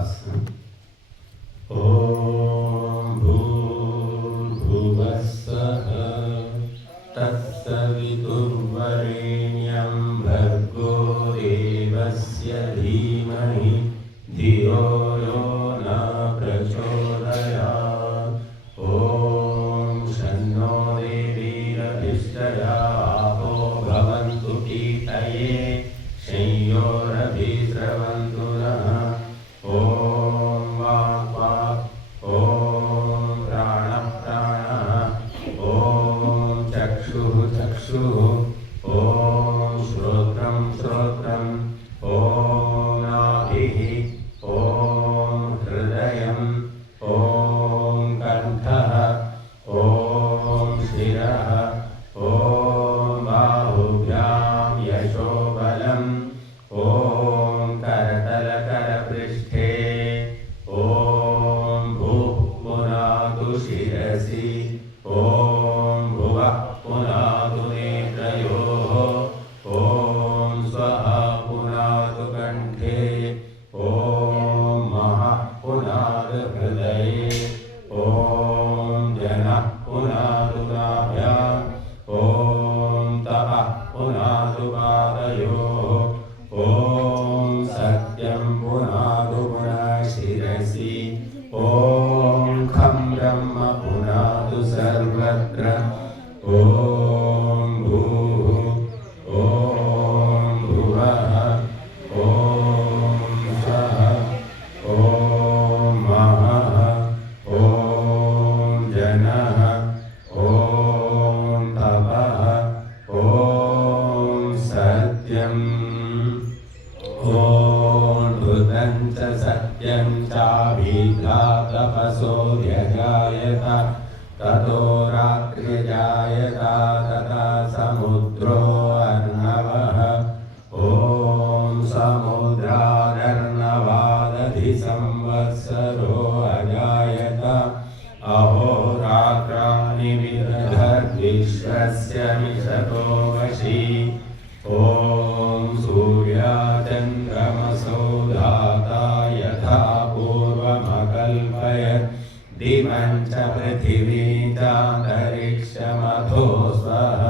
उपासना। ॐ भूर्भुवः स्वः तत्सवितुर्वरेण्यं भर्गो देवस्य धीमहि धियो यो न प्रचोदयात्। ॐ शन्नो देवीरभिष्टयापो भवन्तु पीतये शंयोरभिस्रवन्तु नः। ॐ वाक् ॐ प्राणः प्राणः ॐ चक्षुः चक्षुः ॐ श्रोत्रं श्रोत्रं ॐ नाभिः ॐ हृदयं ॐ कण्ठः ॐ शिरः ॐ बाहुभ्यां यशोबलम् ॐ करतलकरपृष्ठे ॐ भूः पुनातु शिरसि ॐ भुवः पुनातु नेत्रयोः ॐ स्वः पुनातु कण्ठे ॐ महः पुनातु हृदये ॐ जनः पुनातु नाभ्याम् ॐ तपः पुनातु पादयोः ॐ सत्यं पुनातु पुनः शिरसि ॐ खं ब्रह्म पुनातु सर्वत्र ॐ भूः ॐ भुवः ॐ स्वः ॐ महः ॐ जनः ॐ तपः ॐ सत्यम् ॐ ऋतं च सत्यं चाभिधा तपसो व्यजायत ततो रात्रिजायत तथा समुद्रो अर्णवः ॐ समुद्रादर्णवादधिसंवत्सरो अजायत अहोरात्राणि विदधद्विश्वस्य मिषतो वशी ॐ सूर्याचन्द्रमसो धाता यथा पूर्वमकल्पयत् दिवं च पृथिवी चान्तरिक्षमथो स्वः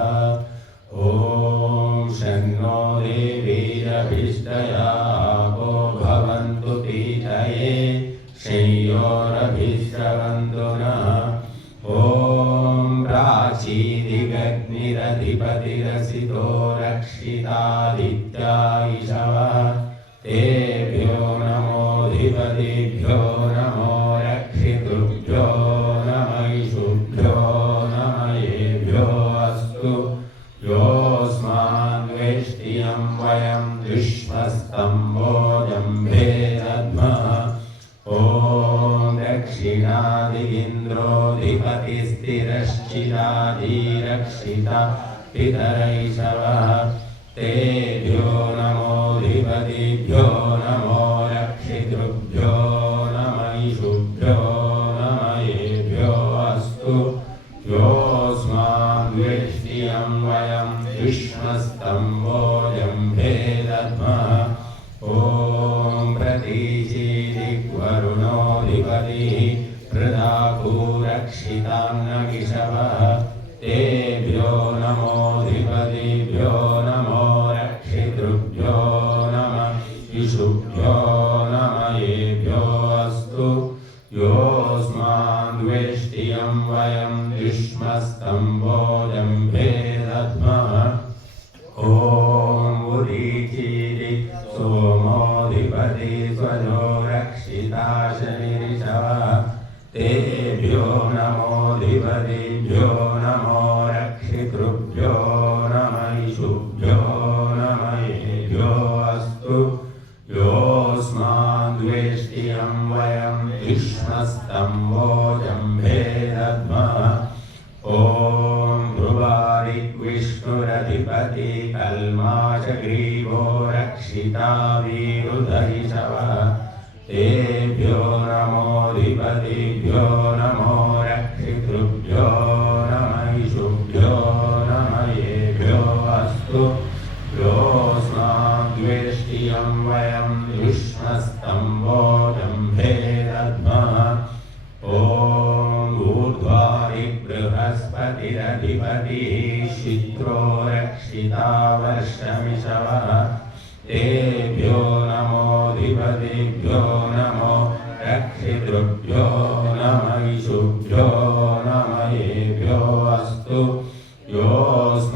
ॐ शन्नो देवीरभिष्टयापो भवन्तु पीतये शंयोरभिस्रवन्तु नः। ॐ प्राचीदिगग्निरधिपतिरसितो रक्षितादित्या ईशवः तेभ्यो नमोऽधिपतिभ्यो नमो रक्षितृभ्यो नम ईशुभ्यो नम येभ्यो अस्तु योऽस्माद्वेष्टियं वयं विश्वस्तम्भोजम्भे दद्मः। ॐ दक्षिणादिगिन्द्रोऽधिपतिस्थिरश्चिरादिरक्षिता पितरैषवः तेभ्यो नमोऽधिपतिभ्यो नमो रक्षितृभ्यो नम ईशुभ्यो नम येभ्यो अस्तु योऽस्माद्वेष्टियं वयं विश्वस्तम्भोजम्भे दद्मः। ॐ प्रतीचीदिग्वरुणोऽधिपतिः हृदाभूरक्षितान्नगिषवः तेभ्यो नमोऽधिपतिभ्यो नमो रक्षितृभ्यो नम ईशुभ्यो नम येभ्यो अस्तु योऽस्माद्वेष्टियं वयं विश्वस्तम्भोजम्भे दद्मः। ॐ उदीचीदि सोमोऽधिपति स्वजो रक्षिता शनिरिषवः तेभ्यो नमोऽधिपतिभ्यो नमो रक्षितृभ्यो नम ईशुभ्यो नम येभ्यो अस्तु योऽस्माद्वेष्टियं वयं विश्वस्तम्भोजम्भे दद्मः। ॐ भ्रुवारिग्विष्णुरधिपति कल्माशग्रीवो रक्षिता वीरुधैषवः तेभ्यो नमोऽधिपतिभ्यो नमो रक्षितृभ्यो नम ईशुभ्यो नम येभ्यो अस्तु योऽस्माद्वेष्टियं वयं विश्वस्तम्भोजम् वर्षमिषवः तेभ्यो नमोऽधिपतिभ्यो नमो रक्षितृभ्यो नम ईशुभ्यो नम येभ्यो अस्तु योऽस्माद्वेष्टियं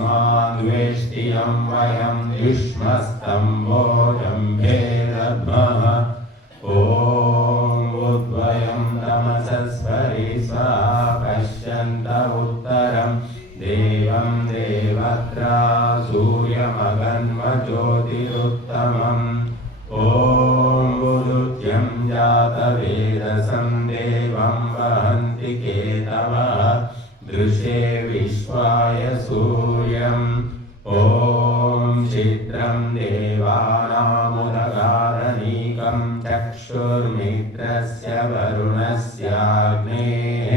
वयं युष्मस्तम्भोजं भेदद्मः ॐ उद्वयं तमसस्वरि स्वाहा पश्यन्त उत्तरं देवं देवत्रा सूर्यमगन्मज्योतिरुत्तमम् ॐ उदुत्यं जातवेदसं देवं वहन्ति केतवः दृशे विश्वाय सूर्यम् ॐ चित्रं देवानामुदगारनीकं चक्षुर्मित्रस्य वरुणस्याग्नेः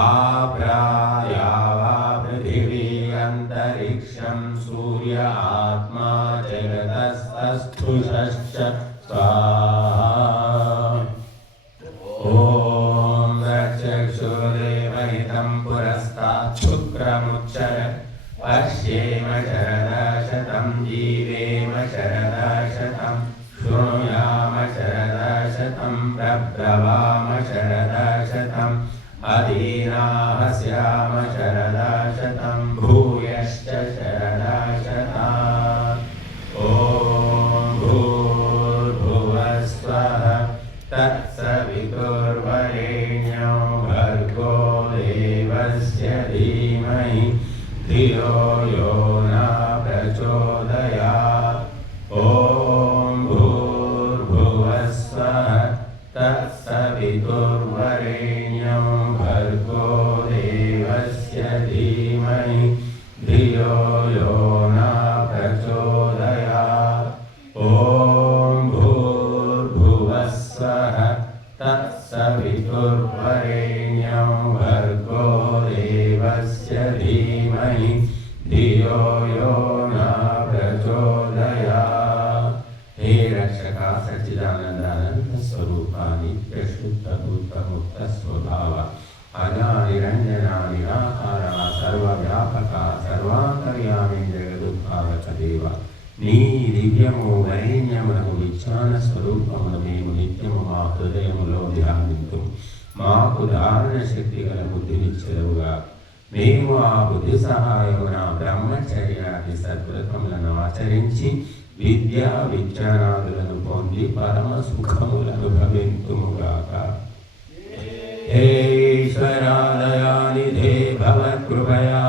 आप्रायावा पृथिवी अन्तरिक्षं सूर्य आत्मा जगतस्तस्थुषश्च स्वाहा ॐ रक्षक्षुर्देवहितं पुरस्तात् शुक्रमुच्चर पश्येम शरदशतं जीवेम शरदशतं शृणुयाम शरदशतं प्रब्रवाम शरदशतम् अधीनाः स्याम शरदशतं भूयश्च शरदशतात् ॐ भूर्भुवस्वः तत्सवितुर्वरेण्यो भर्गो देवस्य धीमहि धियो यो न प्रचोदयात् ॐ भूर्भुवस्वः तत्सवितुर्वरेण्यो भर्गो देवस्य धीमहि धियो यो न प्रचोदयात् ॐ भूर्भुवस्वः तत्सवितुर्वरेण्यो भर्गो देवस्य धीमहि धियो यो न प्रचोदयात् हे रक्षका सच्चिदानन्दानन्द स्वरूपा नित्य शुद्ध बुद्ध मुक्त स्वभाव अनादिरञ्जना निराकारा सर्वव्यापका सर्वान्तर्यामी जगदुद्भावक देव నీ దివ్యము వరేణ్యమునకు విజ్ఞాన స్వరూపమును మేము నిత్యము మా హృదయములో ధ్యానింతు మాకు ధారణ శక్తి గల బుద్ధినిచ్చెదవుగా మేము ఆ బుద్ధి సహాయమున బ్రహ్మచర్యాది సద్వ్రతములను ఆచరించి విద్యా విజ్ఞానాదులను పొంది పరమ సుఖములను భవింతుముగాక. హే ఈశ్వరాదయానిధే భవకృపయా